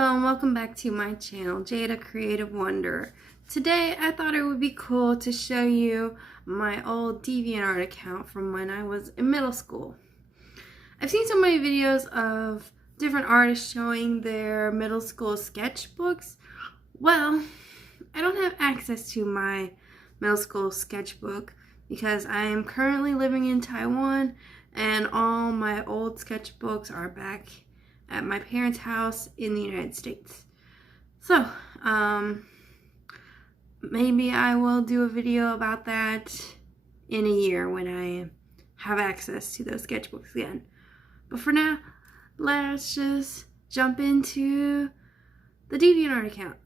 Hello and welcome back to my channel, Jada Creative Wonder. Today I thought it would be cool to show you my old DeviantArt account from when I was in middle school. I've seen so many videos of different artists showing their middle school sketchbooks. Well, I don't have access to my middle school sketchbook because I am currently living in Taiwan and all my old sketchbooks are back at my parents' house in the United States. So, maybe I will do a video about that in a year when I have access to those sketchbooks again. But for now, let's just jump into the DeviantArt account.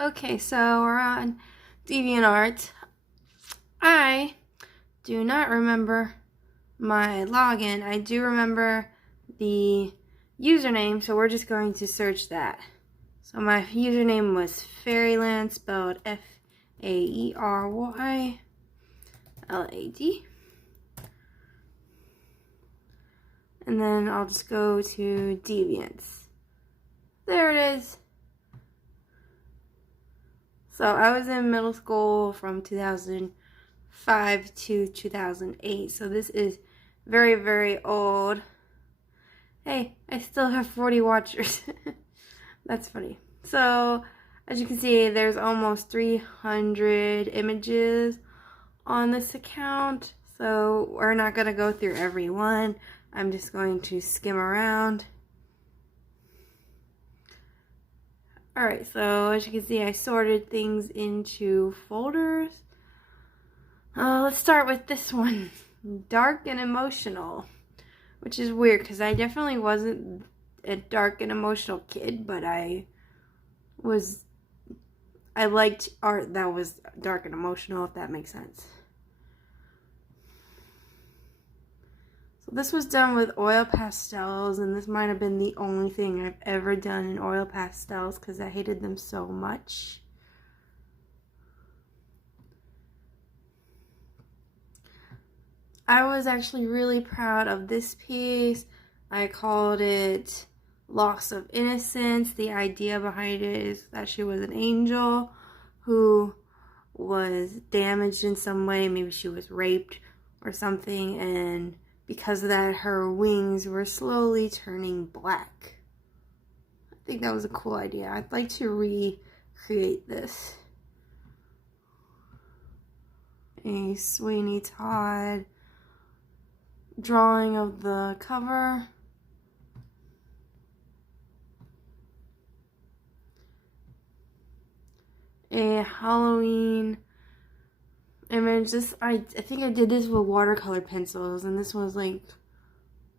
Okay, so we're on DeviantArt. I do not remember my login. I do remember the username, so we're just going to search that. So my username was Fairyland, spelled F-A-E-R-Y-L-A-D. And then I'll just go to Deviants. There it is. So I was in middle school from 2005 to 2008. So this is very, very old. Hey, I still have 40 watchers. That's funny. So, as you can see, there's almost 300 images on this account. So, we're not going to go through every one. I'm just going to skim around. Alright, so as you can see, I sorted things into folders. Let's start with this one. Dark and emotional. Which is weird because I definitely wasn't a dark and emotional kid, but I liked art that was dark and emotional, if that makes sense. So this was done with oil pastels, and this might have been the only thing I've ever done in oil pastels because I hated them so much. I was actually really proud of this piece. I called it Loss of Innocence. The idea behind it is that she was an angel who was damaged in some way. Maybe she was raped or something, and because of that, her wings were slowly turning black. I think that was a cool idea. I'd like to recreate this. A Sweeney Todd drawing of the cover. A Halloween image. I think I did this with watercolor pencils, and this was like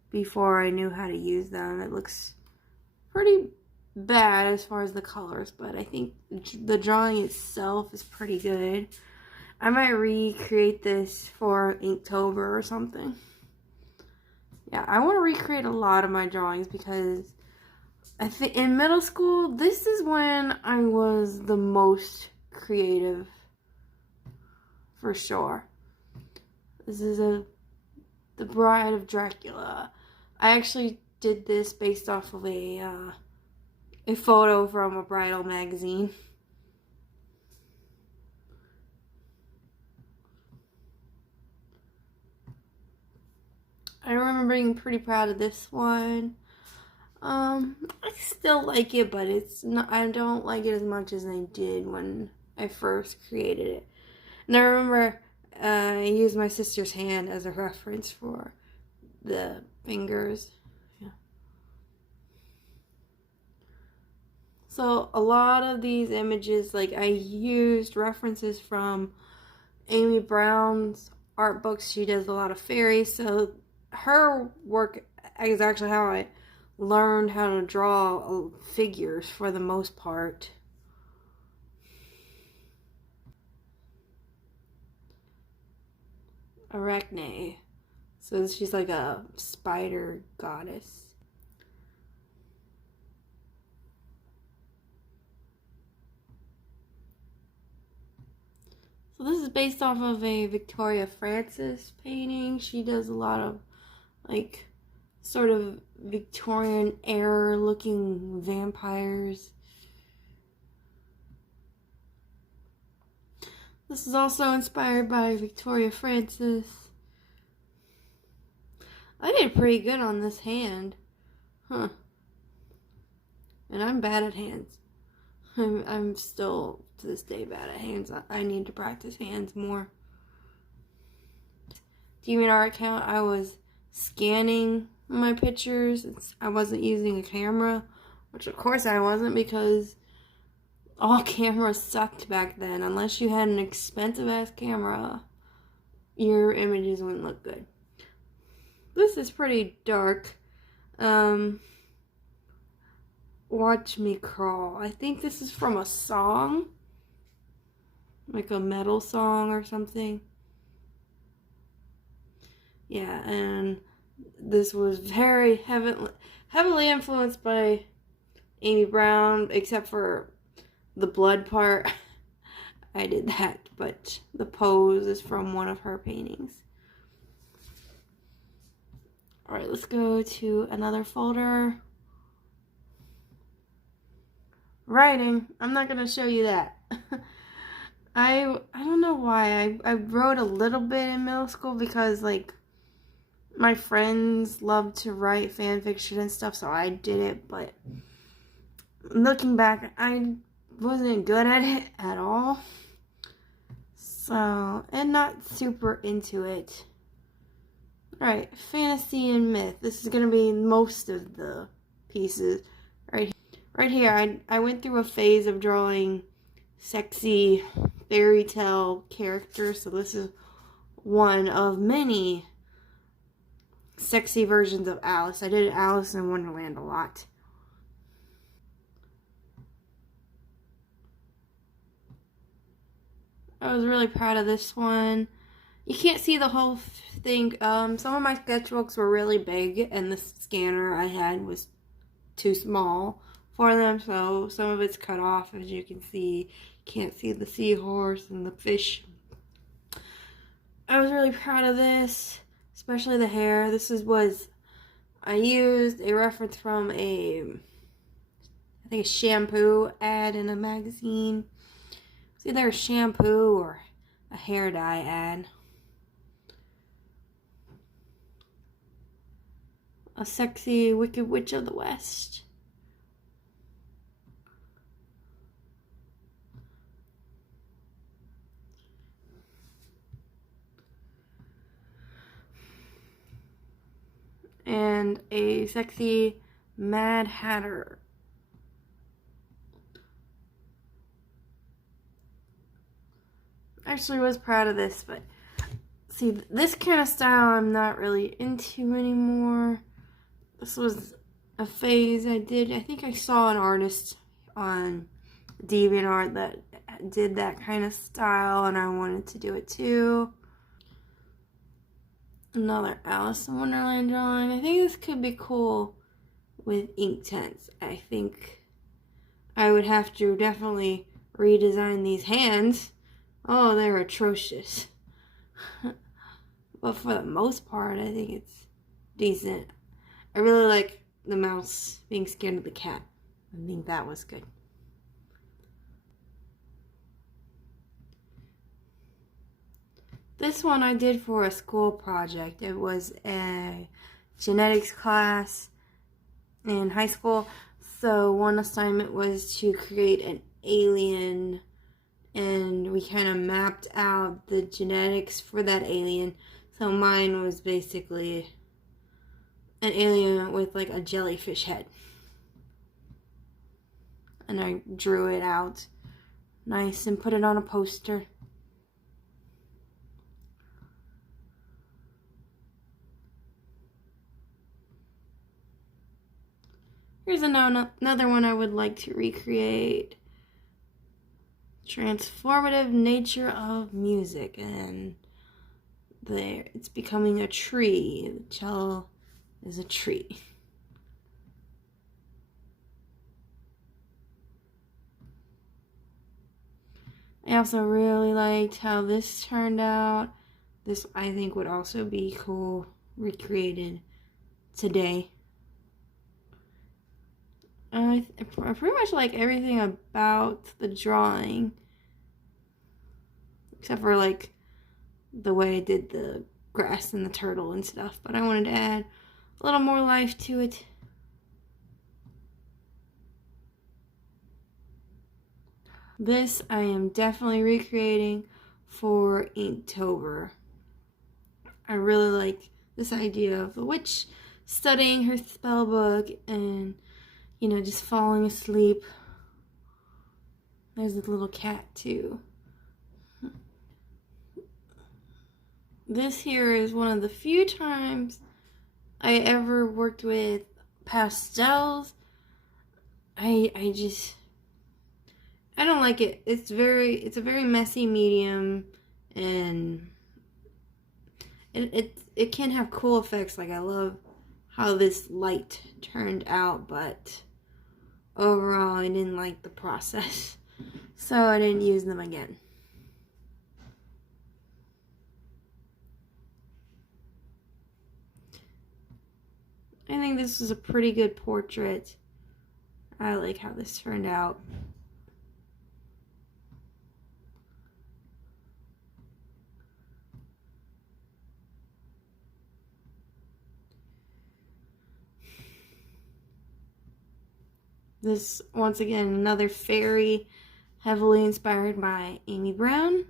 before I knew how to use them. It looks pretty bad as far as the colors, but I think the drawing itself is pretty good. I might recreate this for Inktober or something. Yeah, I want to recreate a lot of my drawings because I think in middle school, this is when I was the most creative, for sure. This is The Bride of Dracula. I actually did this based off of a photo from a bridal magazine. I remember being pretty proud of this one. I still like it, but it's not. I don't like it as much as I did when I first created it. And I remember I used my sister's hand as a reference for the fingers. Yeah. So a lot of these images, like I used references from Amy Brown's art books. She does a lot of fairies, so her work is actually how I learned how to draw figures for the most part. Arachne. So she's like a spider goddess. So this is based off of a Victoria Francis painting. She does a lot of like sort of Victorian era looking vampires. This is also inspired by Victoria Francis. I did pretty good on this hand. Huh. And I'm bad at hands. I'm still, to this day, bad at hands. I need to practice hands more. DeviantArt account, I was scanning my pictures. I wasn't using a camera, which of course I wasn't, because all cameras sucked back then. Unless you had an expensive ass camera, your images wouldn't look good. This is pretty dark. Watch Me Crawl. I think this is from a song, like a metal song or something. Yeah, and this was very heavily influenced by Amy Brown, except for the blood part. I did that, but the pose is from one of her paintings. Alright, let's go to another folder. Writing. I'm not going to show you that. I don't know why. I wrote a little bit in middle school because, like, my friends loved to write fan fiction and stuff, so I did it, but looking back, I wasn't good at it at all. So, and not super into it. Alright, fantasy and myth. This is going to be most of the pieces. Right here, I went through a phase of drawing sexy fairy tale characters, so this is one of many sexy versions of Alice. I did Alice in Wonderland a lot. I was really proud of this one. You can't see the whole thing. Some of my sketchbooks were really big, and the scanner I had was too small for them, so some of it's cut off, as you can see. Can't see the seahorse and the fish. I was really proud of this, especially the hair. I used a reference from I think a shampoo ad in a magazine. It's either a shampoo or a hair dye ad. A sexy Wicked Witch of the West. And a sexy Mad Hatter. Actually was proud of this, but see, this kind of style I'm not really into anymore. This was a phase I did. I think I saw an artist on DeviantArt that did that kind of style, and I wanted to do it too. Another Alice in Wonderland drawing. I think this could be cool with Inktense. I think I would have to definitely redesign these hands. Oh, they're atrocious. But for the most part, I think it's decent. I really like the mouse being scared of the cat. I think that was good. This one I did for a school project. It was a genetics class in high school. So one assignment was to create an alien, and we kind of mapped out the genetics for that alien. So mine was basically an alien with like a jellyfish head. And I drew it out nice and put it on a poster. Here's another one I would like to recreate. Transformative nature of music. And there, it's becoming a tree. The cello is a tree. I also really liked how this turned out. This, I think, would also be cool recreated today. I pretty much like everything about the drawing, except for like the way I did the grass and the turtle and stuff, but I wanted to add a little more life to it. This I am definitely recreating for Inktober. I really like this idea of the witch studying her spell book and, you know, just falling asleep. There's a little cat too. This here is one of the few times I ever worked with pastels. I don't like it. It's a very messy medium, and it can have cool effects. Like, I love how this light turned out, but overall I didn't like the process, so I didn't use them again. I think this is a pretty good portrait. I like how this turned out. This, once again, another fairy, heavily inspired by Amy Brown.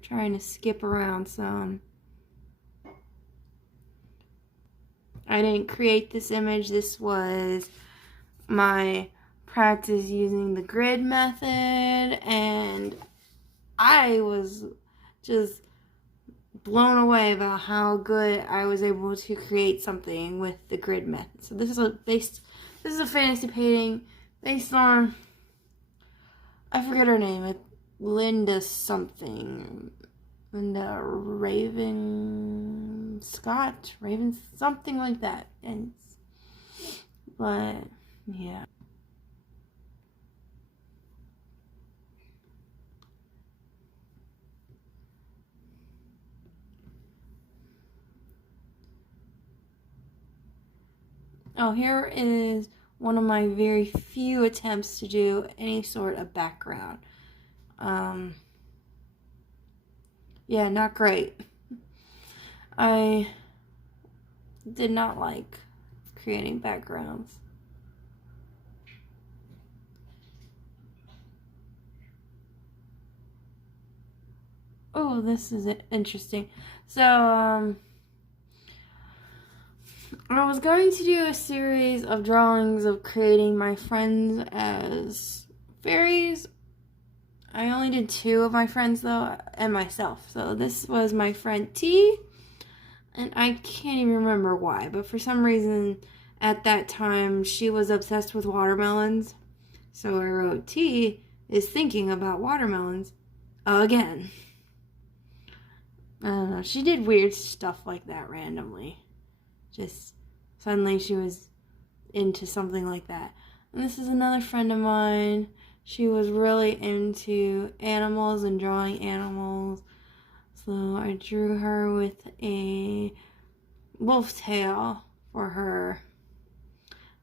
Trying to skip around some. I didn't create this image. This was my practice using the grid method, and I was just blown away about how good I was able to create something with the grid method. So this is a fantasy painting based on, I forget her name. It's Linda something. Linda Raven Scott, something like that. But yeah. Oh, here is one of my very few attempts to do any sort of background. Yeah, not great. I did not like creating backgrounds. Oh, this is interesting. So, I was going to do a series of drawings of creating my friends as fairies. I only did 2 of my friends though, and myself. So this was my friend T, and I can't even remember why, but for some reason at that time she was obsessed with watermelons. So I wrote, T is thinking about watermelons again. I don't know, she did weird stuff like that randomly. Just suddenly she was into something like that. And this is another friend of mine. She was really into animals and drawing animals. So I drew her with a wolf tail for her.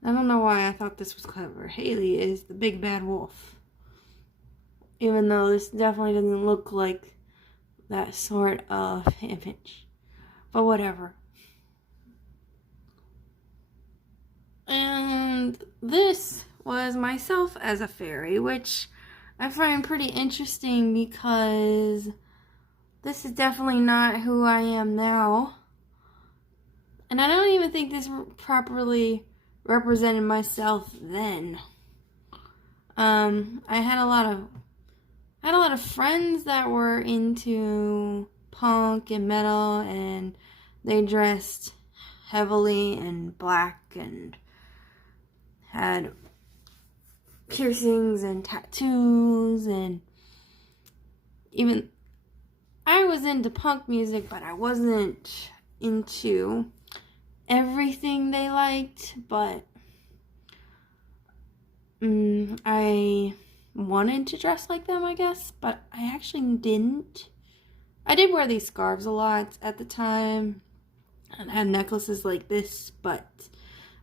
I don't know why I thought this was clever. Haley is the big bad wolf. Even though this definitely doesn't look like that sort of image. But whatever. And this was myself as a fairy, which I find pretty interesting because this is definitely not who I am now. And I don't even think this properly represented myself then. I had a lot of friends that were into punk and metal, and they dressed heavily in black and had piercings and tattoos, and even I was into punk music, but I wasn't into everything they liked. But I wanted to dress like them, I guess, but I actually didn't. I did wear these scarves a lot at the time and had necklaces like this, but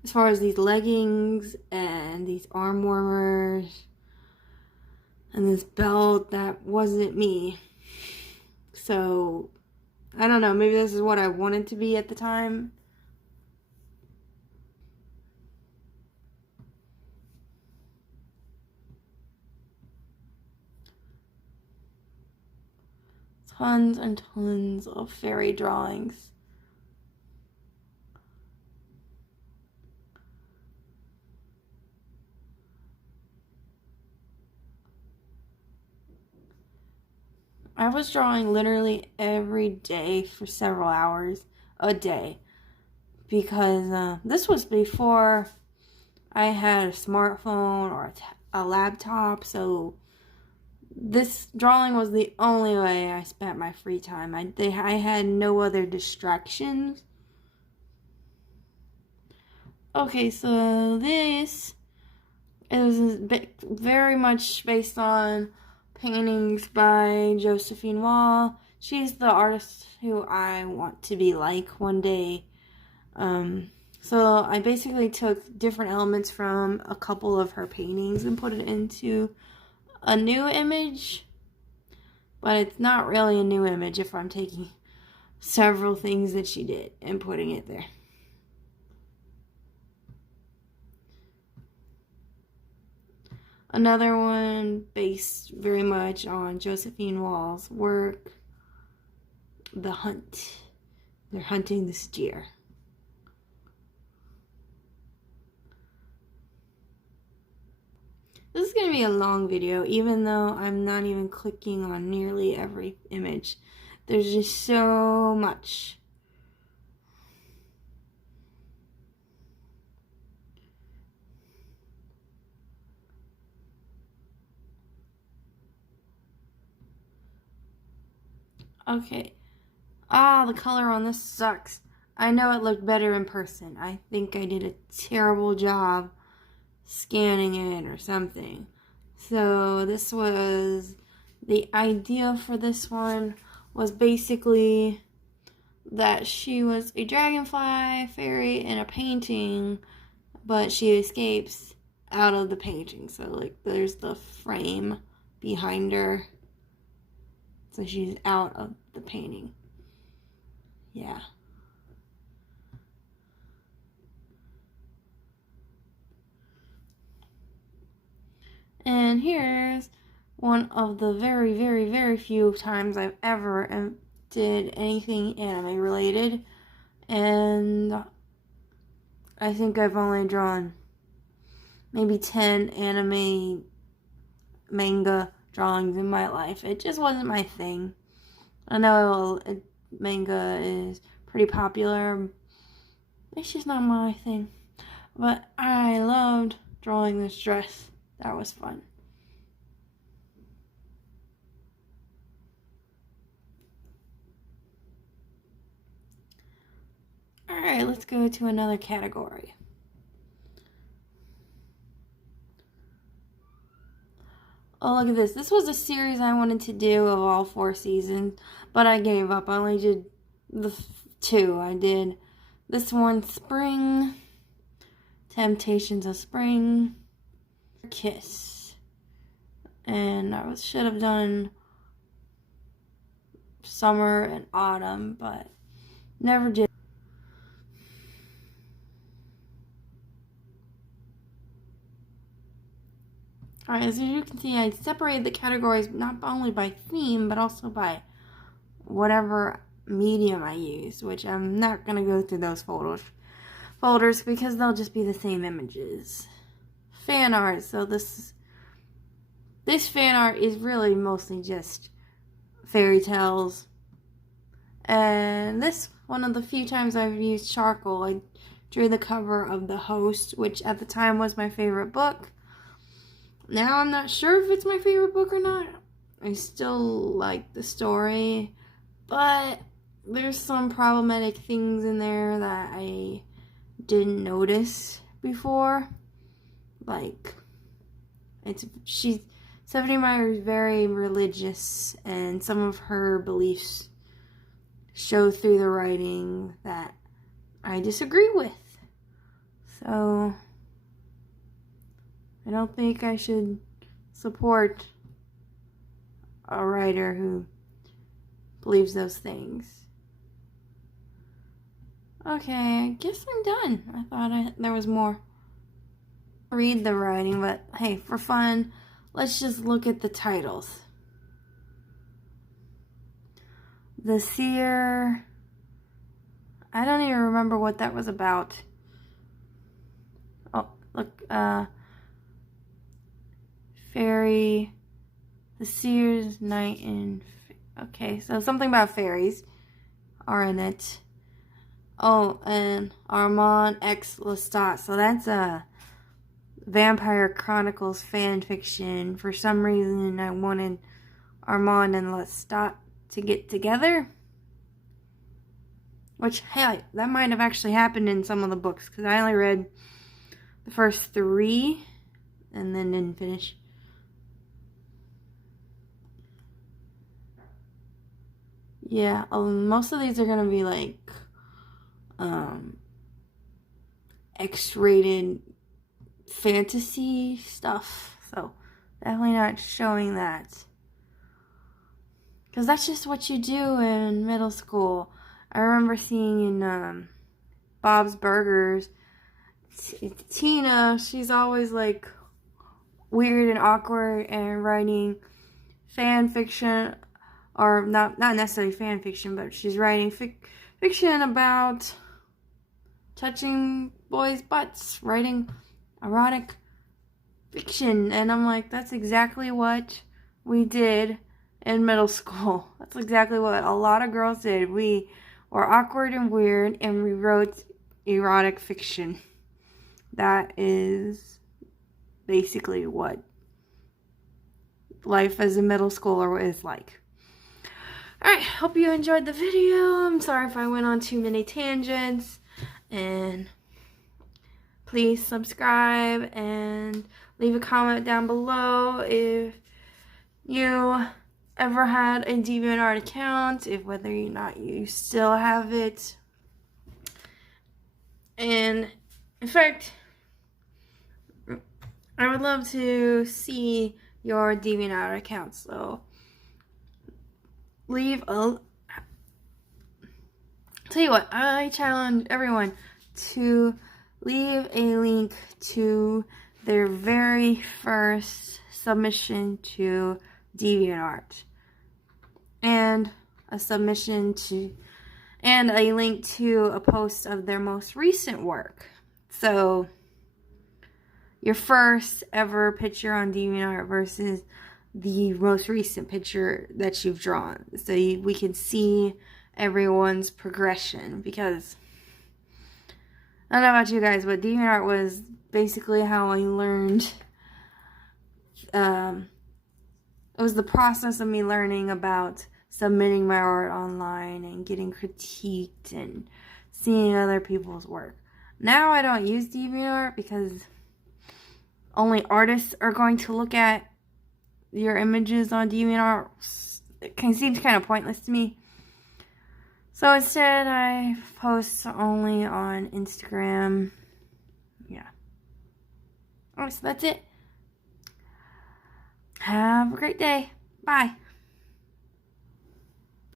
as far as these leggings and these arm warmers and this belt, that wasn't me. So, I don't know, maybe this is what I wanted to be at the time. Tons and tons of fairy drawings. I was drawing literally every day for several hours a day because this was before I had a smartphone or a laptop, so this drawing was the only way I spent my free time. I had no other distractions. Okay, so this is very much based on paintings by Josephine Wall. She's the artist who I want to be like one day. So I basically took different elements from a couple of her paintings and put it into a new image. But it's not really a new image if I'm taking several things that she did and putting it there. Another one based very much on Josephine Wall's work, The Hunt. They're hunting this deer. This is going to be a long video, even though I'm not even clicking on nearly every image. There's just so much. Okay. The color on this sucks. I know it looked better in person. I think I did a terrible job scanning it or something. So this was the idea for this one was basically that she was a dragonfly fairy in a painting, but she escapes out of the painting. So like there's the frame behind her. So she's out of the painting. Yeah. And here's one of the very, very, very few times I've ever did anything anime related. And I think I've only drawn maybe 10 anime manga drawings in my life. It just wasn't my thing. I know manga is pretty popular. It's just not my thing. But I loved drawing this dress. That was fun. Alright, let's go to another category. Oh, look at this. This was a series I wanted to do of all 4 seasons, but I gave up. I only did the 2. I did this one, Spring, Temptations of Spring, Kiss. And I should have done Summer and Autumn, but never did. Alright, as you can see, I separated the categories not only by theme, but also by whatever medium I use, which I'm not going to go through those folders because they'll just be the same images. Fan art. So this fan art is really mostly just fairy tales. And this, one of the few times I've used charcoal. I drew the cover of The Host, which at the time was my favorite book. Now I'm not sure if it's my favorite book or not. I still like the story, but there's some problematic things in there that I didn't notice before. Like, Stephenie Meyer is very religious, and some of her beliefs show through the writing that I disagree with. So I don't think I should support a writer who believes those things. Okay, I guess I'm done. I thought there was more. Read the writing, but hey, for fun, let's just look at the titles. The Seer. I don't even remember what that was about. Oh, look, Fairy, the Seer's Night in... Okay, so something about fairies are in it. Oh, and Armand X. Lestat. So that's a Vampire Chronicles fan fiction. For some reason, I wanted Armand and Lestat to get together. Which, hey, that might have actually happened in some of the books, because I only read the first 3 and then didn't finish. Yeah, most of these are going to be like X-rated fantasy stuff. So definitely not showing that. Because that's just what you do in middle school. I remember seeing in Bob's Burgers, Tina, she's always like weird and awkward and writing fan fiction, or not necessarily fan fiction, but she's writing fiction about touching boys' butts, writing erotic fiction. And I'm like, that's exactly what we did in middle school. That's exactly what a lot of girls did. We were awkward and weird, and we wrote erotic fiction. That is basically what life as a middle schooler is like. Alright, hope you enjoyed the video. I'm sorry if I went on too many tangents. And please subscribe and leave a comment down below if you ever had a DeviantArt account, if whether or not you still have it. And in fact, I would love to see your DeviantArt account. So tell you what, I challenge everyone to leave a link to their very first submission to DeviantArt, and a link to a post of their most recent work. So your first ever picture on DeviantArt versus the most recent picture that you've drawn, so we can see everyone's progression. Because I don't know about you guys, but DeviantArt was basically how I learned. It was the process of me learning about submitting my art online and getting critiqued and seeing other people's work. Now I don't use DeviantArt because only artists are going to look at your images on DeviantArt. It seems kind of pointless to me. So instead, I post only on Instagram. Yeah. Alright, so that's it. Have a great day. Bye.